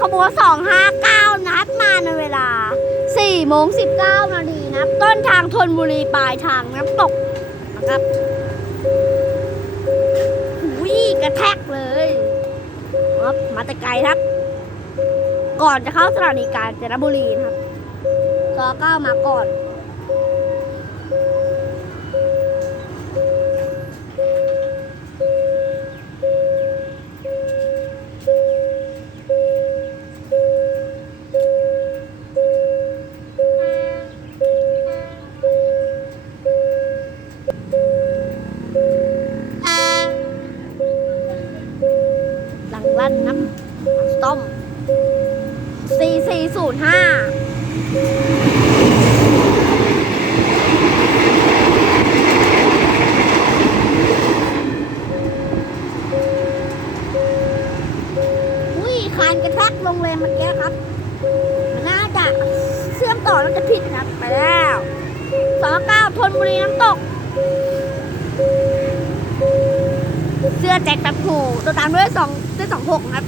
ขบวน259 นัดมาในเวลา4โมง19นาทีนะต้นทางธนบุรีปลายทางน้ำตกนะครับวิ่กระแทกเลยครับมาแต่ไกลครับ ก่อนจะเข้าสถานีกาญจนบุรีนะครับก็ก้าวมาก่อน งลั่นนับสตอมสี่สี่ศูนย์ห้าอุ้ยคานกระแทกลงเลยเมื่อกี้ครับมันน่าจะเชื่อมต่อแล้วจะผิดครับ ไปแล้วสองเก้าทนบุรีน้ำตก เสื้อแจ็คแบบโหตัวตามด้วยสองด้วยสองหกครับ